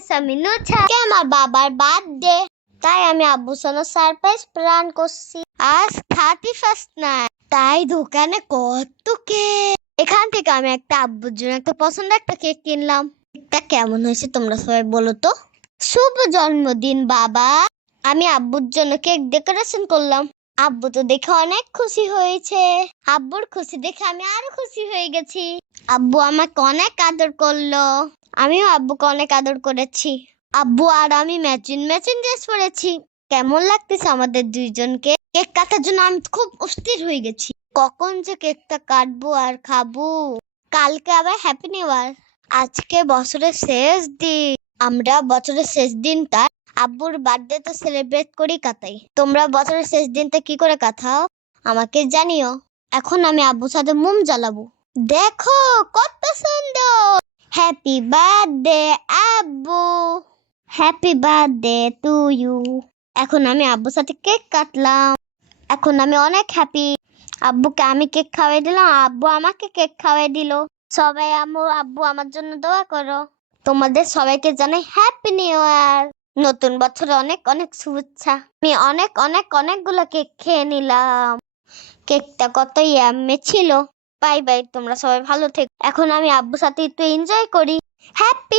Guys, আমি নুছা। আমার বাবার বার্থডে, তাই আমি আব্বুর জন্য সারপ্রাইজ প্ল্যান করছি। আজ 31st না, তাই দোকানে কত কেক। এখান থেকে আমি একটা আব্বুর জন্য একটা পছন্দের একটা কেক কিনলাম। কেকটা কেমন হয়েছে তোমরা সবাই বলো তো। শুভ জন্মদিন বাবা। আমি আব্বুর জন্য কেক ডেকোরেশন করলাম। আব্বু তো দেখে অনেক খুশি হয়েছে। আব্বুর খুশি দেখে আমি আরো খুশি হয়ে গেছি। আব্বু আমাকে অনেক আদর করলো, আমিও আব্বুকে অনেক আদর করেছি। আব্বু আর আমি ম্যাচিং ম্যাচিং ড্রেস পরেছি। কেমন লাগতেছে আমাদের দুইজনকে। কেক কাটার জন্য আমি খুব অস্থির হয়ে গেছি। কখন যে কেকটা কাটবো আর খাবো। কালকে আবার হ্যাপি নিউ ইয়ার। আজকে বছরের শেষ দিন। আমরা বছরের শেষ দিনটা আব্বুর বার্থডে তো সেলিব্রেট করি, কাটাই। তোমরা বছরের শেষ দিনটা কি করে কাটাও আমাকে জানিও। এখন আমি আব্বুর সাথে মোম জ্বালাবো। দেখো কত সুন্দর। হ্যাপি বার্থডে আব্বু, হ্যাপি বার্থডে টু ইউ। এখন আমি আব্বুর সাথে কেক কাটলাম। এখন আমি অনেক হ্যাপি। আব্বুকে আমি কেক খাওয়াই দিলাম, আব্বু আমাকে কেক খাওয়াই দিল। সবাই আব্বু আমার জন্য দোয়া করো। তোমাদের সবাইকে জানাই হ্যাপি নিউ ইয়ার। নতুন বছরে অনেক অনেক শুভেচ্ছা। আমি অনেক অনেক অনেকগুলো কেক খেয়ে নিলাম। কেকটা কত ইয়াম্মি ছিল। বাই বাই, তোমরা সবাই ভালো থেকো। এখন আমি আব্বুর সাথে একটু এনজয় করি। হ্যাপি